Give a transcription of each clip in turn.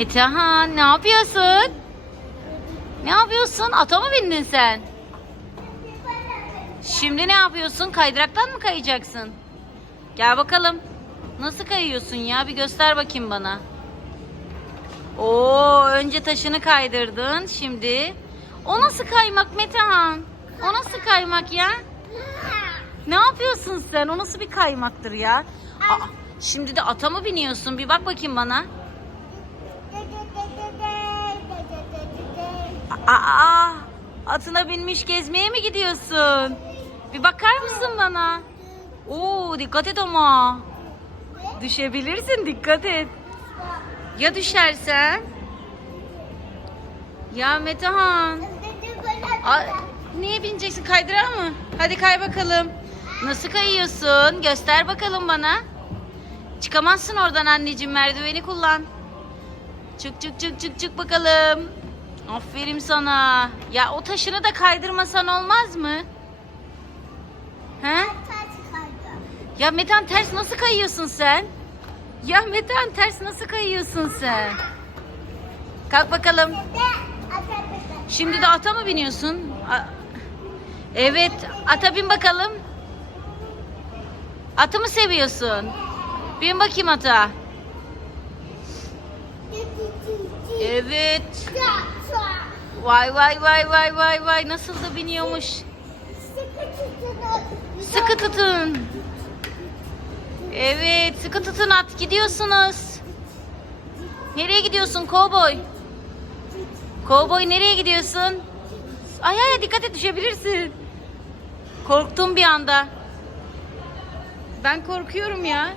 Metehan ne yapıyorsun? Ne yapıyorsun? Ata mı bindin sen? Şimdi ne yapıyorsun? Kaydıraktan mı kayacaksın? Gel bakalım. Nasıl kayıyorsun ya? Bir göster bakayım bana. Oo, önce taşını kaydırdın. Şimdi o nasıl kaymak Metehan? O nasıl kaymak ya? Ne yapıyorsun sen? O nasıl bir kaymaktır ya? Aa, şimdi de ata mı biniyorsun? Bir bak bakayım bana. Aa, atına binmiş gezmeye mi gidiyorsun? Bir bakar mısın bana? Oo, dikkat et ama. Düşebilirsin, dikkat et. Ya düşersen? Ya Metehan. Aa, niye bineceksin? Kaydırar mı? Hadi kay bakalım. Nasıl kayıyorsun? Göster bakalım bana. Çıkamazsın oradan anneciğim. Merdiveni kullan. Çık çık çık çık çık bakalım. Aferin sana. Ya o taşını da kaydırmasan olmaz mı? He? Ya Metan ters nasıl kayıyorsun sen? Ya Metan ters nasıl kayıyorsun sen? Kalk bakalım. Şimdi de ata mı biniyorsun? Evet, ata bin bakalım. Atı mı seviyorsun? Bin bakayım ata. Evet. Vay vay vay vay vay vay nasıl da biniyormuş. Sıkı tutun. Evet, sıkı tutun at gidiyorsunuz. Nereye gidiyorsun kovboy? Kovboy nereye gidiyorsun? Ay ay dikkat et düşebilirsin. Korktum bir anda. Ben korkuyorum ya.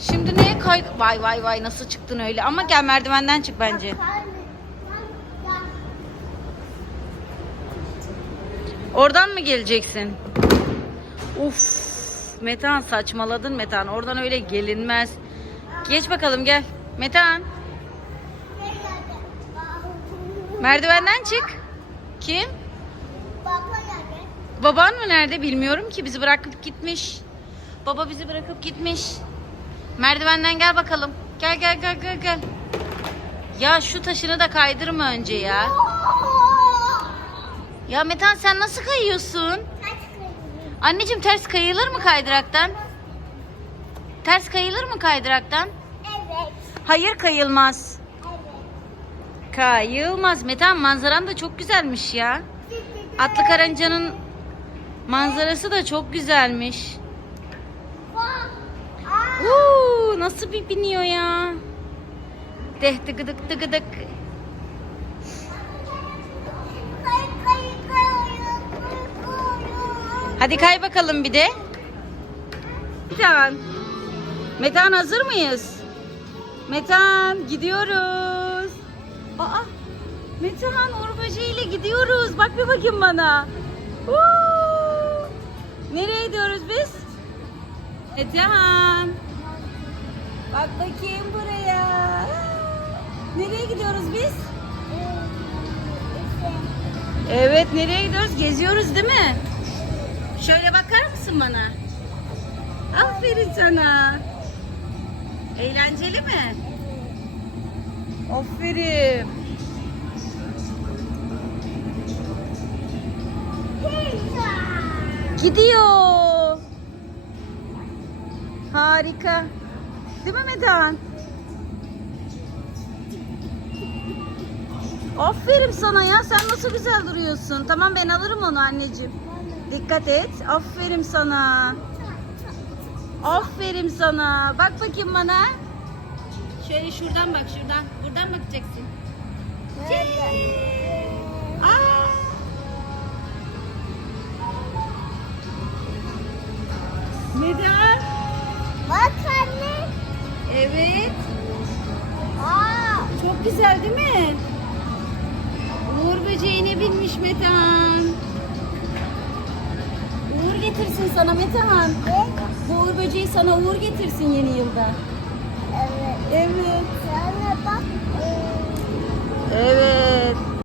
Şimdi neye kay... Vay vay vay nasıl çıktın öyle? Ama gel merdivenden çık bence. Oradan mı geleceksin? Uf, Metan saçmaladın Metan. Oradan öyle gelinmez. Geç bakalım gel. Metan, merdivenden çık. Kim? Baban mı nerede bilmiyorum ki bizi bırakıp gitmiş. Baba bizi bırakıp gitmiş. Merdivenden gel bakalım. Gel gel gel gel gel. Ya şu taşını da kaydırma önce ya. Ya Metan sen nasıl kayıyorsun? Anneciğim ters kayılır mı kaydıraktan? Ters kayılır mı kaydıraktan? Hayır kayılmaz. Kayılmaz. Metan manzaran da çok güzelmiş ya. Atlı karıncanın manzarası da çok güzelmiş. Uuu nasıl bir biniyor ya? Deh tıgıdık tıgıdık. Hadi kay bakalım bir de. Metan. Metan hazır mıyız? Metan gidiyoruz. Aa Metehan Uğur ile gidiyoruz. Bak bir bakayım bana. Huu! Nereye gidiyoruz biz? Metehan. Bak bakayım buraya. Nereye gidiyoruz biz? Evet nereye gidiyoruz? Geziyoruz değil mi? Şöyle bakar mısın bana? Aferin sana. Eğlenceli mi? Aferin. Gidiyor. Harika. Değil mi Metehan? Aferin sana ya. Sen nasıl güzel duruyorsun. Tamam ben alırım onu anneciğim. Dikkat et. Aferin sana. Aferin sana. Bak bakayım bana. Şöyle şuradan bak şuradan. Buradan bakacaksın. Aa! Neden? Bak anne. Evet. Aa, Çok güzel değil mi? Uğur böceğine binmiş Metehan. Getirsin sana Metehan. ne? Bu Uğur böceği sana uğur getirsin yeni yılda. Evet. Evet. Sana bak. Evet.